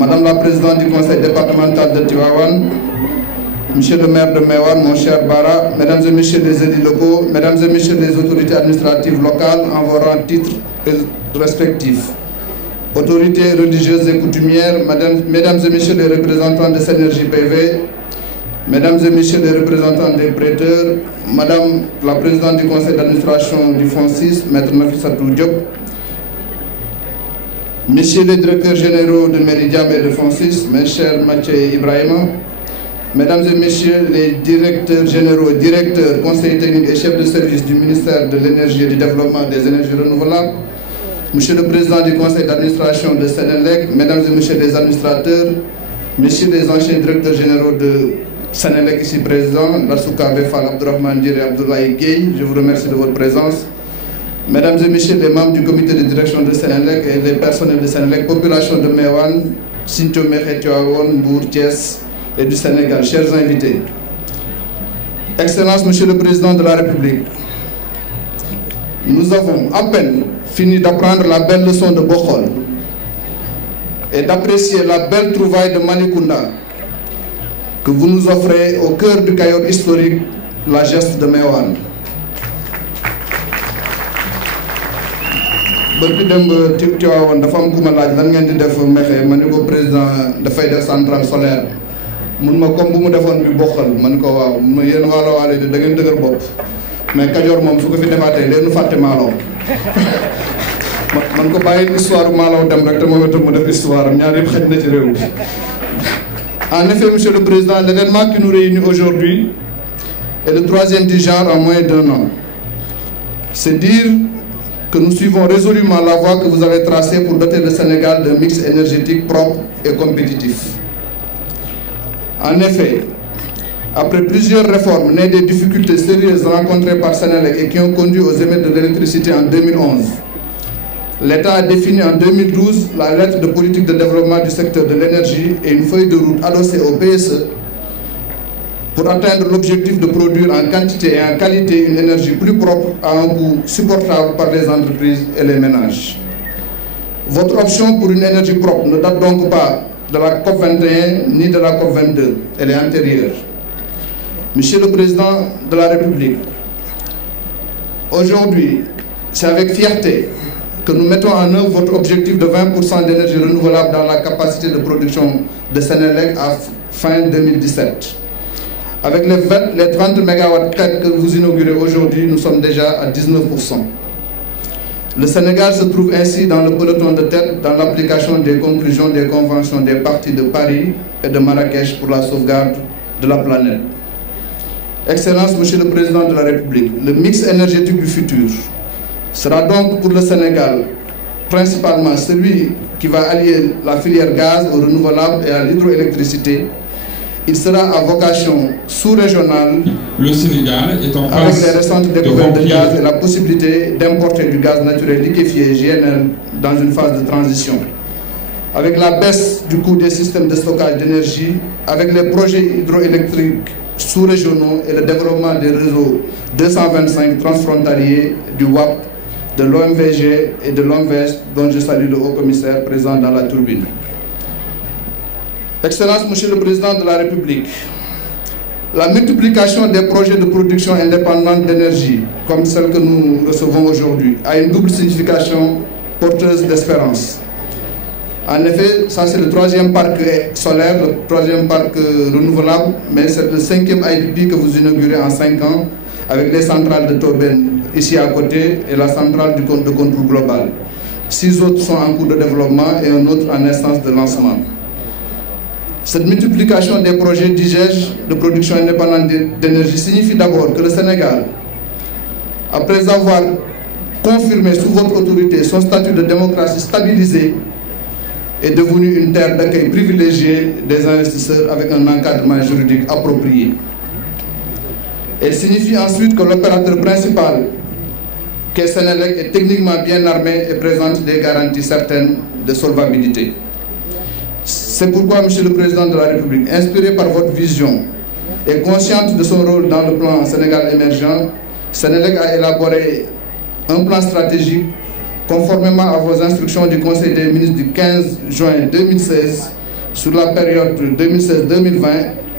Madame la Présidente du Conseil départemental de Tivaouane, Monsieur le maire de Meouane, mon cher Bara, Mesdames et Messieurs les élus locaux, Mesdames et Messieurs les autorités administratives locales en vos rangs titres respectifs, autorités religieuses et coutumières, Mesdames et Messieurs les représentants de Synergie PV, Mesdames et Messieurs les représentants des prêteurs, Madame la Présidente du Conseil d'administration du Fonds 6, Maître Nafissatou Diop, Messieurs les directeurs généraux de Meridiam et de Fonds 6, mes chers Mathieu et Ibrahima, Mesdames et Messieurs les directeurs généraux, directeurs, conseillers techniques et chefs de service du ministère de l'Énergie et du Développement des énergies renouvelables, Monsieur le Président du Conseil d'administration de Sénélec, Mesdames et Messieurs les administrateurs, Messieurs les anciens directeurs généraux de Sénélec ici présents, Lassouka Befal, Abdourahmane Dir et Abdoulaye Gueye, je vous remercie de votre présence. Mesdames et Messieurs les membres du comité de direction de Sénélec et les personnels de Sénélec, population de Meouane, Sinthiou Mékhé, Tivaouane, Mbour, Thiès et du Sénégal, chers invités. Excellences, Monsieur le Président de la République, nous avons à peine fini d'apprendre la belle leçon de Bokhol et d'apprécier la belle trouvaille de Malikunda que vous nous offrez au cœur du Kayor historique, la geste de Meouane. Depuis que Tivaouane dafa am ku ma laaj lan ngeen di def Mékhé ma ne ko président dafay def centrale solaire mun ma comme bu mu defoon bi Bokhol man ko waaw ma yéen waalo waale da ngeen dëgër bopp mais Kajoor moom su ko fi defaatee leenu fàtte Malaw man ko bàyyi histoire Malaw dem rek te moom itam mu def histoire am ñaar yëpp xaj na ci réew mi. En effet, Monsieur le Président, l'événement qui nous réunit aujourd'hui est le troisième du genre en moins d'1 an. C'est dire que nous suivons résolument la voie que vous avez tracée pour doter le Sénégal d'un mix énergétique propre et compétitif. En effet, après plusieurs réformes nées des difficultés sérieuses rencontrées par Sénélec et qui ont conduit aux émeutes de l'électricité en 2011, l'État a défini en 2012 la lettre de politique de développement du secteur de l'énergie et une feuille de route adossée au PSE pour atteindre l'objectif de produire en quantité et en qualité une énergie plus propre à un coût supportable par les entreprises et les ménages. Votre option pour une énergie propre ne date donc pas de la COP21 ni de la COP22, elle est antérieure. Monsieur le Président de la République, aujourd'hui, c'est avec fierté que nous mettons en œuvre votre objectif de 20% d'énergie renouvelable dans la capacité de production de Sénélec à fin 2017. Avec les 30 MW que vous inaugurez aujourd'hui, nous sommes déjà à 19%. Le Sénégal se trouve ainsi dans le peloton de tête dans l'application des conclusions des conventions des parties de Paris et de Marrakech pour la sauvegarde de la planète. Excellence, Monsieur le Président de la République, le mix énergétique du futur sera donc pour le Sénégal principalement celui qui va allier la filière gaz au renouvelable et à l'hydroélectricité. Il sera à vocation sous-régionale. Le Sénégal est en phase avec les récentes découvertes de gaz et la possibilité d'importer du gaz naturel liquéfié GNL dans une phase de transition. Avec la baisse du coût des systèmes de stockage d'énergie, avec les projets hydroélectriques sous-régionaux et le développement des réseaux 225 transfrontaliers du WAP, de l'OMVG et de l'OMVES, dont je salue le haut-commissaire présent dans la turbine. Excellence, Monsieur le Président de la République, la multiplication des projets de production indépendante d'énergie, comme celle que nous recevons aujourd'hui, a une double signification porteuse d'espérance. En effet, ça c'est le 3e parc solaire, le 3e parc renouvelable, mais c'est le 5e IPP que vous inaugurez en 5 ans, avec les centrales de Tobène ici à côté et la centrale de contrôle global. 6 autres sont en cours de développement et un autre en instance de lancement. Cette multiplication des projets d'IGEJ de production indépendante d'énergie signifie d'abord que le Sénégal, après avoir confirmé sous votre autorité son statut de démocratie stabilisée, est devenu une terre d'accueil privilégiée des investisseurs avec un encadrement juridique approprié. Elle signifie ensuite que l'opérateur principal, qu'est Sénélec, est techniquement bien armé et présente des garanties certaines de solvabilité. C'est pourquoi, Monsieur le Président de la République, inspiré par votre vision et consciente de son rôle dans le plan Sénégal émergent, Sénélec a élaboré un plan stratégique conformément à vos instructions du Conseil des ministres du 15 juin 2016 sur la période 2016-2020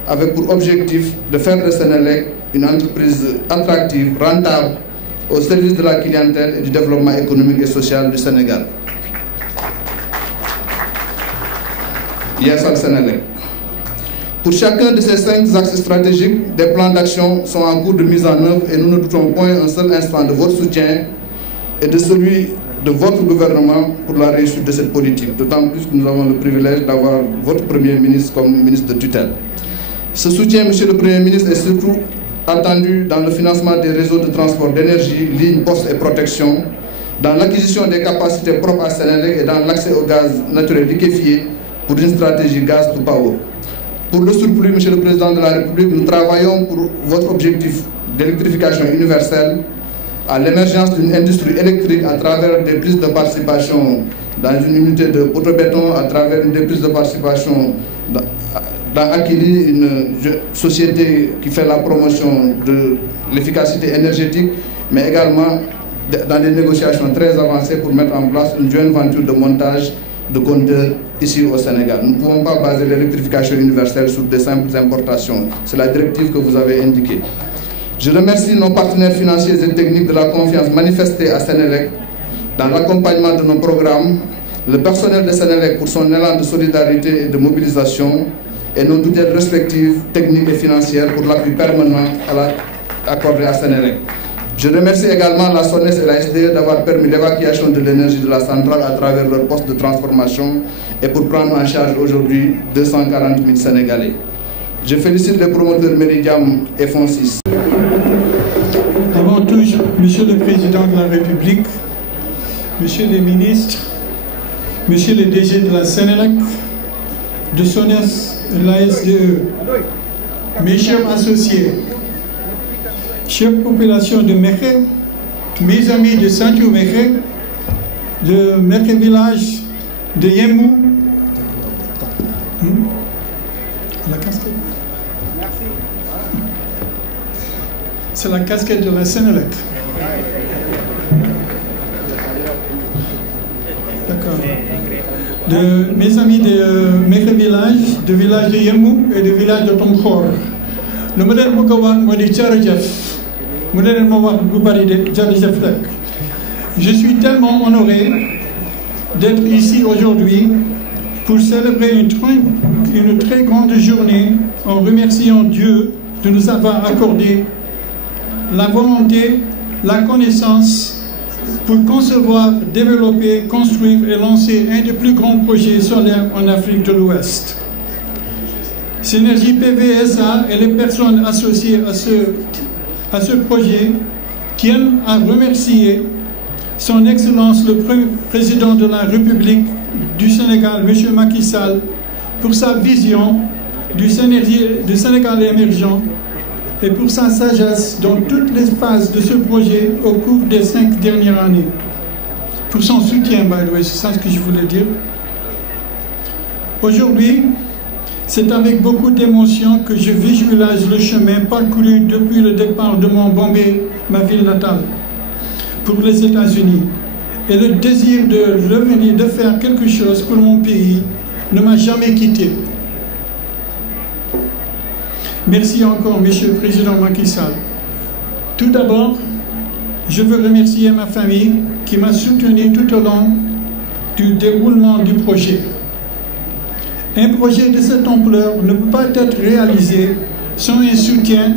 avec pour objectif de faire de Senelec une entreprise attractive, rentable, au service de la clientèle et du développement économique et social du Sénégal. Yeesal Senelec. Pour chacun de ces 5 axes stratégiques, des plans d'action sont en cours de mise en œuvre et nous ne doutons point un seul instant de votre soutien et de celui de votre gouvernement pour la réussite de cette politique, d'autant plus que nous avons le privilège d'avoir votre Premier ministre comme ministre de tutelle. Ce soutien, Monsieur le Premier ministre, est surtout attendu dans le financement des réseaux de transport d'énergie, lignes, postes et protection, dans l'acquisition des capacités propres à Senelec et dans l'accès au gaz naturel liquéfié pour une stratégie gaz to power. Pour le surplus, Monsieur le Président de la République, nous travaillons pour votre objectif d'électrification universelle, à l'émergence d'une industrie électrique à travers des prises de participation dans une unité de poteau-béton, à travers des prises de participation dans Aquili, une société qui fait la promotion de l'efficacité énergétique, mais également dans des négociations très avancées pour mettre en place une joint venture de montage de compteurs ici au Sénégal. Nous ne pouvons pas baser l'électrification universelle sur des simples importations. C'est la directive que vous avez indiquée. Je remercie nos partenaires financiers et techniques de la confiance manifestée à Senelec dans l'accompagnement de nos programmes, le personnel de Senelec pour son élan de solidarité et de mobilisation et nos tutelles respectives techniques et financières pour l'appui permanent accordé à Senelec. Je remercie également la SONES et la SDE d'avoir permis l'évacuation de l'énergie de la centrale à travers leur poste de transformation et pour prendre en charge aujourd'hui 240 000 Sénégalais. Je félicite les promoteurs Meridiam et Fonsis. Avant tout, Monsieur le Président de la République, Monsieur les ministres, Monsieur le DG de la Senelec, de SONES et de la SDE, mes chers associés, chère population de Mékhé, mes amis de Saint-Mékhé, de Mékhé village, de Yemou, la casquette. C'est la casquette de la Senelec. D'accord. De mes amis de Mékhé village, du village de Yemou et du village de Tomkhor. Le modèle Bokawa m'a dit Tcharadjef. Je suis tellement honoré d'être ici aujourd'hui pour célébrer une très grande journée en remerciant Dieu de nous avoir accordé la volonté, la connaissance pour concevoir, développer, construire et lancer un des plus grands projets solaires en Afrique de l'Ouest. Synergie PVSA et les personnes associées à ce projet tiennent à remercier son Excellence le Président de la République du Sénégal, M. Macky Sall, pour sa vision du Sénégal émergent et pour sa sagesse dans toutes les phases de ce projet au cours des 5 dernières années. Pour son soutien, by the way, c'est ça ce que je voulais dire. Aujourd'hui, c'est avec beaucoup d'émotion que je visualise le chemin parcouru depuis le départ de mon Bombay, ma ville natale, pour les États-Unis. Et le désir de revenir, de faire quelque chose pour mon pays ne m'a jamais quitté. Merci encore, Monsieur le Président Macky Sall. Tout d'abord, je veux remercier ma famille qui m'a soutenu tout au long du déroulement du projet. Un projet de cette ampleur ne peut pas être réalisé sans un soutien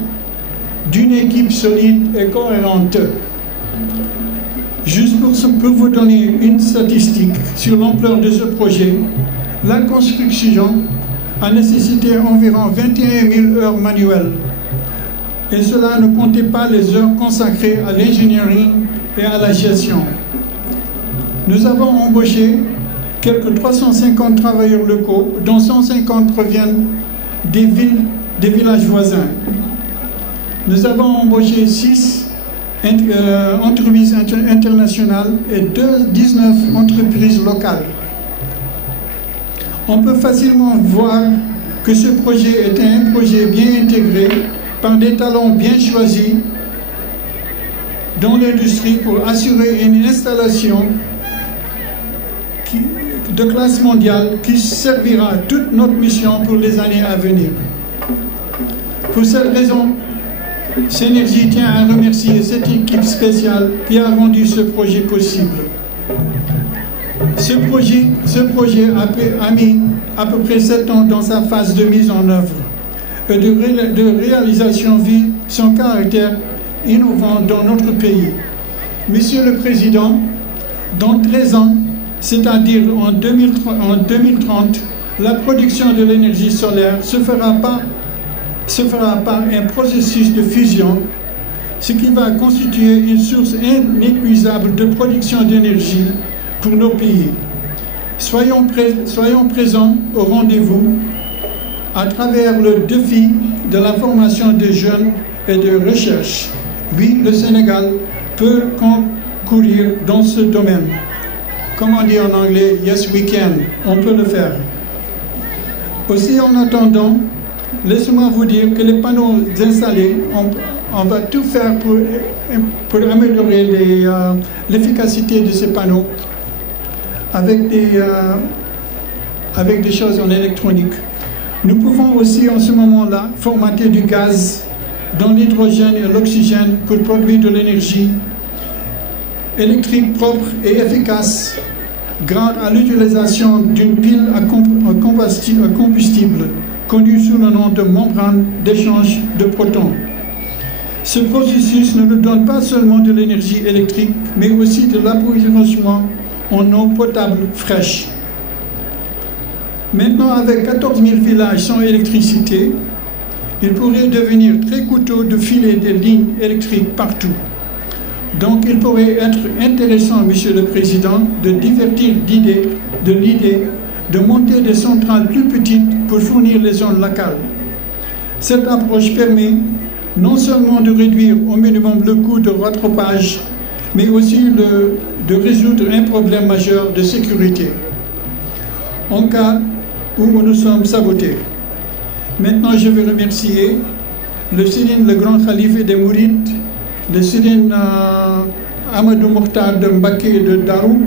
d'une équipe solide et cohérente. Juste pour vous donner une statistique sur l'ampleur de ce projet, la construction a nécessité environ 21 000 heures manuelles. Et cela ne comptait pas les heures consacrées à l'ingénierie et à la gestion. Nous avons embauché quelques 350 travailleurs locaux, dont 150 proviennent des villages voisins. Nous avons embauché 6 entreprises internationales et 19 entreprises locales. On peut facilement voir que ce projet est un projet bien intégré par des talents bien choisis dans l'industrie pour assurer une installation de classe mondiale qui servira toute notre mission pour les années à venir. Pour cette raison, Synergie tient à remercier cette équipe spéciale qui a rendu ce projet possible. Ce projet a mis à peu près 7 ans dans sa phase de mise en œuvre et de réalisation vit son caractère innovant dans notre pays. Monsieur le Président, dans 13 ans, c'est-à-dire en 2030, la production de l'énergie solaire se fera par un processus de fusion, ce qui va constituer une source inépuisable de production d'énergie pour nos pays. Soyons présents au rendez-vous à travers le défi de la formation des jeunes et de recherche. Oui, le Sénégal peut concourir dans ce domaine. Comme on dit en anglais, yes we can, on peut le faire. Aussi, en attendant, laissez-moi vous dire que les panneaux installés, on va tout faire pour améliorer l'efficacité de ces panneaux avec des choses en électronique. Nous pouvons aussi en ce moment-là formater du gaz dans l'hydrogène et l'oxygène pour produire de l'énergie électrique propre et efficace grâce à l'utilisation d'une pile à combustible connue sous le nom de membrane d'échange de protons. Ce processus ne nous donne pas seulement de l'énergie électrique, mais aussi de l'approvisionnement en eau potable fraîche. Maintenant, avec 14 000 villages sans électricité, il pourrait devenir très coûteux de filer des lignes électriques partout. Donc, il pourrait être intéressant, Monsieur le Président, de divertir l'idée de monter des centrales plus petites pour fournir les zones locales. Cette approche permet non seulement de réduire au minimum le coût de rattrapage, mais aussi de résoudre un problème majeur de sécurité en cas où nous sommes sabotés. Maintenant, je vais remercier le Serigne, le grand khalife des Mourides, le Serigne Amadou Mokhtar de Mbacké de Darou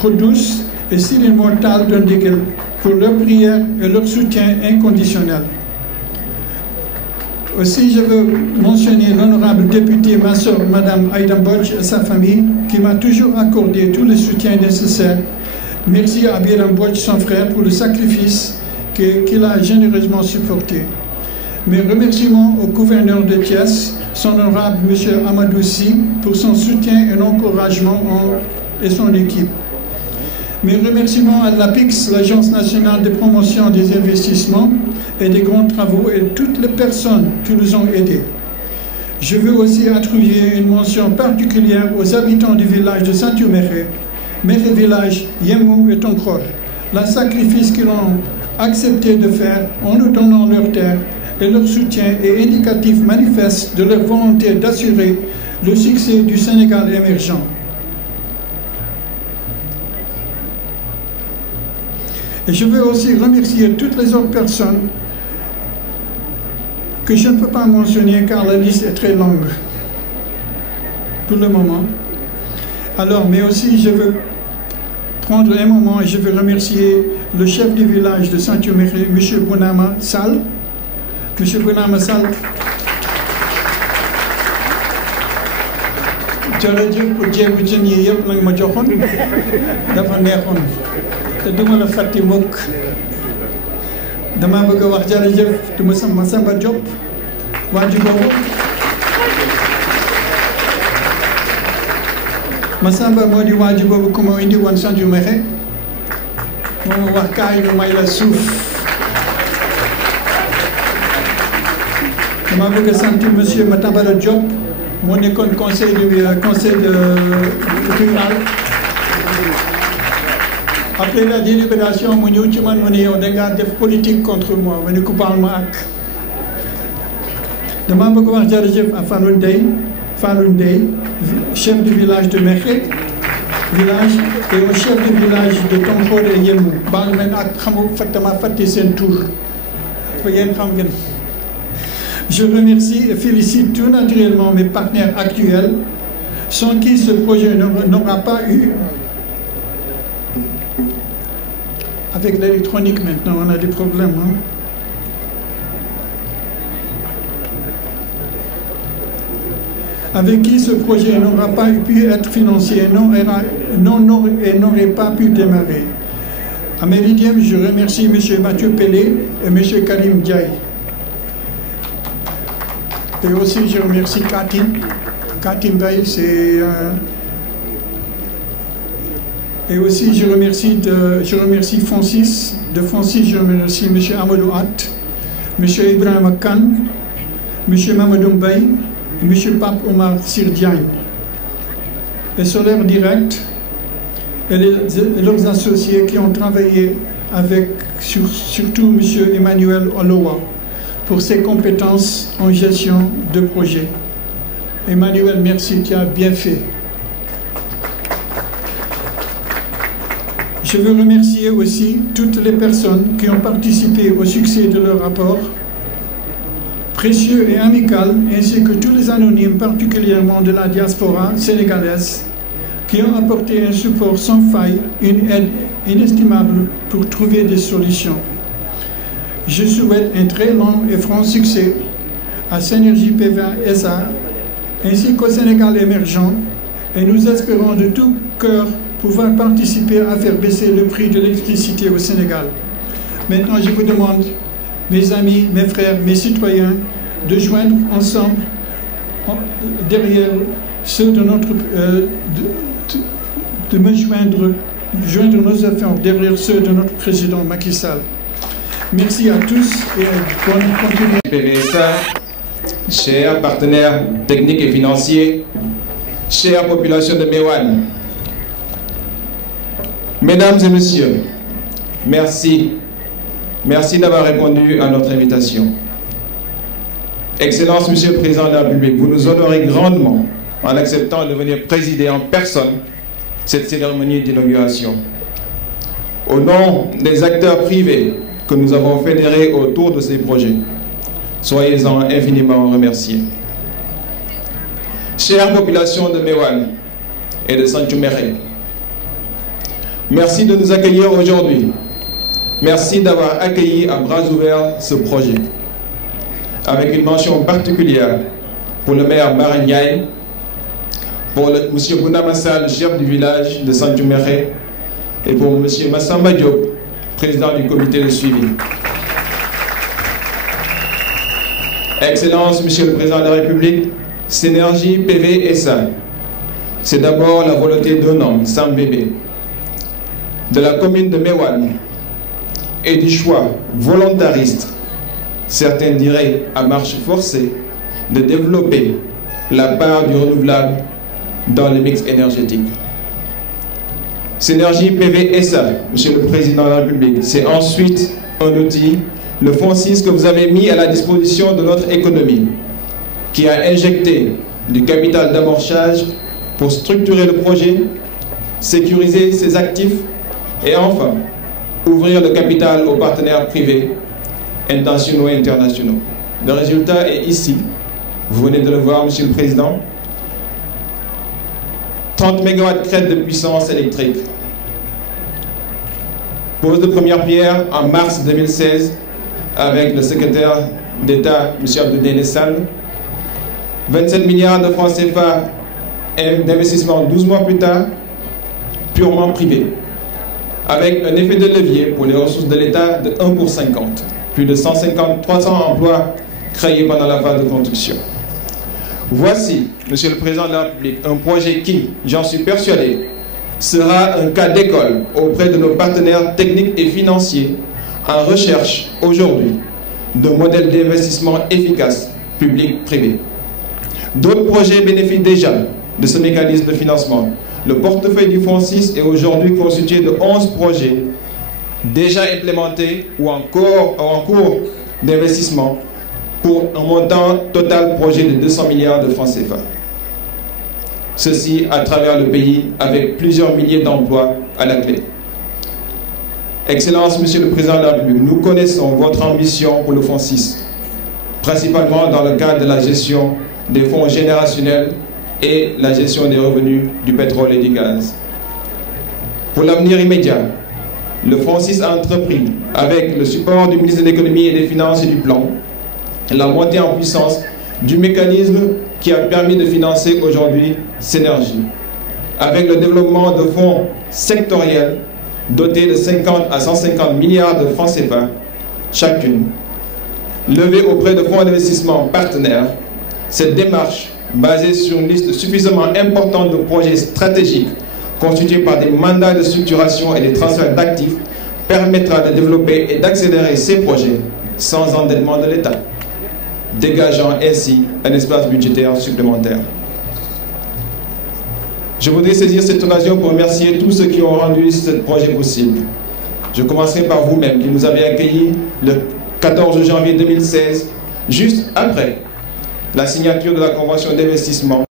Khoudous et Serigne Mor Tall de Ndiguel pour leur prière et leur soutien inconditionnel. Aussi, je veux mentionner l'honorable député, ma sœur, Madame Aïda Mbodj et sa famille, qui m'a toujours accordé tout le soutien nécessaire. Merci à Biram Mbodj, son frère, pour le sacrifice qu'il a généreusement supporté. Mes remerciements au gouverneur de Thiès, son honorable M. Amadou Sy, pour son soutien et encouragement et son équipe. Mes remerciements à l'APIX, l'Agence nationale de promotion des investissements et des grands travaux, et toutes les personnes qui nous ont aidés. Je veux aussi attribuer une mention particulière aux habitants du village de Saint-Ouméré, Méré Village, Yemou et Tonkor, le sacrifice qu'ils ont accepté de faire en nous donnant leur terre, et leur soutien est indicatif manifeste de leur volonté d'assurer le succès du Sénégal émergent. Et je veux aussi remercier toutes les autres personnes que je ne peux pas mentionner car la liste est très longue pour le moment. Alors, mais aussi je veux prendre un moment et je veux remercier le chef du village de Saint-Ouméré, M. Bounama Sall. M. Bounama Sall, jërëjëf pour jéegu jën yi yëpp nag ma joxoon dafa neexoon te duma la fàtte mukk. dama bëgg a wax jërëjëf te Masamba Diop waaju boobu Masamba moo di waaju boobu ku ma indi woon Saint-Ouméré moo ma wax kaay nu may la suuf. dama bëgg a sant monsieur Matabara Diop moo nekkoon conseil de rural. Après la délibération mu ñëw ci man mu ne yow da ngaa def politique contre moi ma ne ko baal ma ak. dama bëgg wax jërëjëf à Fallou Ndeye chef du village de Mekhe village et au chef du village de Tonkor et Yemou baal leen ak xamu dama fàtte seen tur fa ngeen xam ngeen. Je remercie et félicite tout naturellement mes partenaires actuels sans qui ce projet n'aura pas eu Avec l'électronique maintenant, on a des problèmes. Hein? Avec qui ce projet n'aura pas pu être financé et n'aurait pas pu démarrer. À Méridiem, je remercie M. Mathieu Pelé et M. Karim Diaye. Et aussi, je remercie Katim Baye, c'est... Et aussi, je remercie Francis. De Francis, je remercie M. Amadou At, M. Ibrahim Khan, M. Mamadou Mbaye et M. Pape Omar Sirdiagne. Et Solaire Direct et leurs associés qui ont travaillé avec, surtout M. Emmanuel Olowa, pour ses compétences en gestion de projet. Emmanuel, merci, tu as bien fait. Je veux remercier aussi toutes les personnes qui ont participé au succès de leur rapport, précieux et amical, ainsi que tous les anonymes, particulièrement de la diaspora sénégalaise, qui ont apporté un support sans faille, une aide inestimable pour trouver des solutions. Je souhaite un très long et franc succès à Synergie PV SA, ainsi qu'au Sénégal émergent, et nous espérons de tout cœur pouvoir participer à faire baisser le prix de l'électricité au Sénégal. Maintenant, je vous demande, mes amis, mes frères, mes citoyens, de joindre ensemble derrière ceux de notre... de me joindre nos efforts derrière ceux de notre président Macky Sall. Merci à tous et bonne continuation. PVSA, chers partenaires techniques et financiers, chère population de Mewan, mesdames et messieurs, merci. Merci d'avoir répondu à notre invitation. Excellence, Monsieur le Président de la République, vous nous honorez grandement en acceptant de venir présider en personne cette cérémonie d'inauguration. Au nom des acteurs privés que nous avons fédérés autour de ces projets, soyez-en infiniment remerciés. Chère population de Mewan et de Santhiou-Méré, merci de nous accueillir aujourd'hui. Merci d'avoir accueilli à bras ouverts ce projet. Avec une mention particulière pour le maire Maragnaï, pour M. Bounamassa, le chef du village de Santhiou-Méré, et pour M. Massamba Diop, président du comité de suivi. Excellence, Monsieur le Président de la République, Synergie PV SA, c'est d'abord la volonté d'un homme, Sam Bébé, de la commune de Mewan, et du choix volontariste, certains diraient à marche forcée, de développer la part du renouvelable dans le mix énergétique. Synergie PV SA, Monsieur le Président de la République, c'est ensuite un outil, le Fonds 6 que vous avez mis à la disposition de notre économie, qui a injecté du capital d'amorçage pour structurer le projet, sécuriser ses actifs et enfin ouvrir le capital aux partenaires privés, nationaux et internationaux. Le résultat est ici. Vous venez de le voir, Monsieur le Président. 30 MW crête de puissance électrique. Pose de première pierre en mars 2016 avec le secrétaire d'État, M. Abdoulaye Sall. 27 milliards de francs CFA d'investissement 12 mois plus tard, purement privé, avec un effet de levier pour les ressources de l'État de 1 pour 50. Plus de 300 emplois créés pendant la phase de construction. Voici, Monsieur le Président de la République, un projet qui, j'en suis persuadé, sera un cas d'école auprès de nos partenaires techniques et financiers en recherche aujourd'hui de modèles d'investissement efficaces, public-privé. D'autres projets bénéficient déjà de ce mécanisme de financement. Le portefeuille du Fonds 6 est aujourd'hui constitué de 11 projets déjà implémentés ou en cours d'investissement pour un montant total projet de 200 milliards de francs CFA. Ceci à travers le pays avec plusieurs milliers d'emplois à la clé. Excellence, Monsieur le Président de la République, nous connaissons votre ambition pour le Fonds 6, principalement dans le cadre de la gestion des fonds générationnels et la gestion des revenus du pétrole et du gaz. Pour l'avenir immédiat, le FONSIS a entrepris, avec le support du ministre de l'Économie et des Finances et du Plan, la montée en puissance du mécanisme qui a permis de financer aujourd'hui Synergie, avec le développement de fonds sectoriels dotés de 50 à 150 milliards de francs CFA chacune, levés auprès de fonds d'investissement partenaires. Cette démarche, basée sur une liste suffisamment importante de projets stratégiques constitués par des mandats de structuration et des transferts d'actifs, permettra de développer et d'accélérer ces projets sans endettement de l'État, dégageant ainsi un espace budgétaire supplémentaire. Je voudrais saisir cette occasion pour remercier tous ceux qui ont rendu ce projet possible. Je commencerai par vous-même qui nous avez accueillis le 14 janvier 2016, juste après la signature de la convention d'investissement